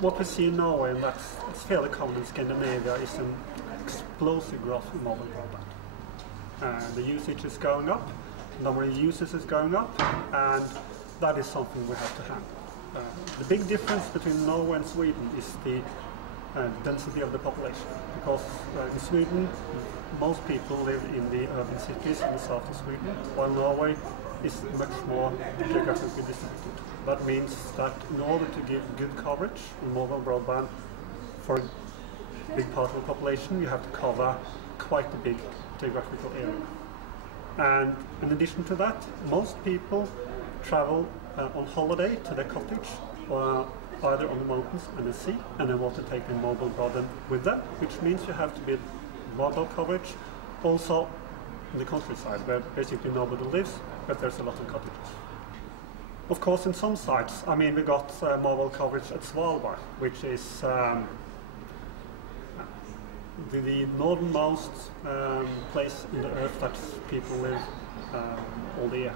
What we see in Norway, and it's fairly common in Scandinavia, is an explosive growth in mobile broadband. The usage is going up, the number of users is going up, and that is something we have to handle. The big difference between Norway and Sweden is the density of the population, because in Sweden most people live in the urban cities in the south of Sweden, while Norway is much more geographically distributed. That means that in order to give good coverage on mobile broadband for a big part of the population, you have to cover quite a big geographical area. And in addition to that, most people travel on holiday to their cottage, either on the mountains and the sea, and they want to take their mobile broadband with them, which means you have to build mobile coverage also in the countryside, where basically nobody lives, but there's a lot of cottages. Of course, in some sites, I mean, we got mobile coverage at Svalbard, which is the northernmost place in the earth that people live all the year.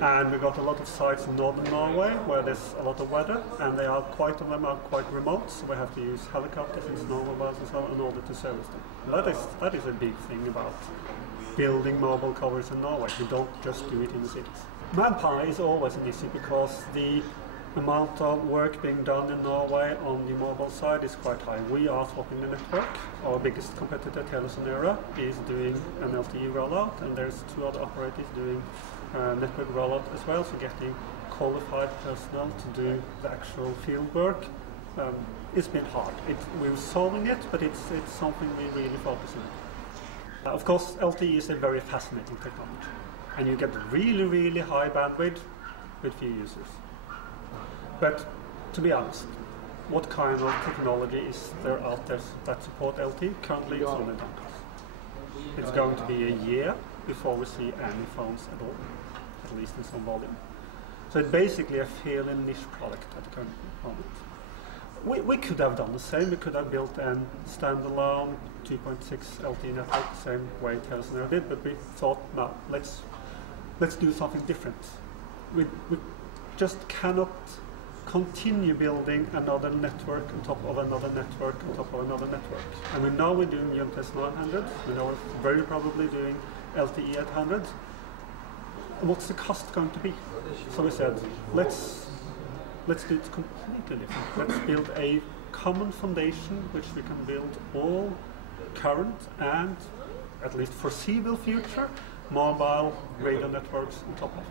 And we got a lot of sites in northern Norway where there's a lot of weather, and quite of them are quite remote, so we have to use helicopters and snowmobiles and so on in order to service them. And that is a big thing about building mobile coverage in Norway. You don't just do it in the cities. Manpower is always an issue because the amount of work being done in Norway on the mobile side is quite high. We are swapping the network. Our biggest competitor, Telenor, is doing an LTE rollout, and there's 2 other operators doing network rollout as well, so getting qualified personnel to do the actual field work. It's been hard. We're solving it, but it's something we really focus on. Of course, LTE is a very fascinating technology, and you get really, really high bandwidth with few users. But to be honest, what kind of technology is there out there that support LTE? Currently, it's only donkeys. It's going to be a year before we see any phones at all, at least in some volume. So it's basically a fairly niche product at the current moment. We could have done the same. We could have built a standalone 2.6 LTE network the same way Telenor did, but we thought, no, let's do something different. We just cannot continue building another network on top of another network on top of another network. And we know we're doing UMTS 900, we know we're very probably doing LTE 800. And what's the cost going to be? So we said, let's do it completely different. Let's build a common foundation which we can build all current and, at least foreseeable future, mobile radio networks on top of.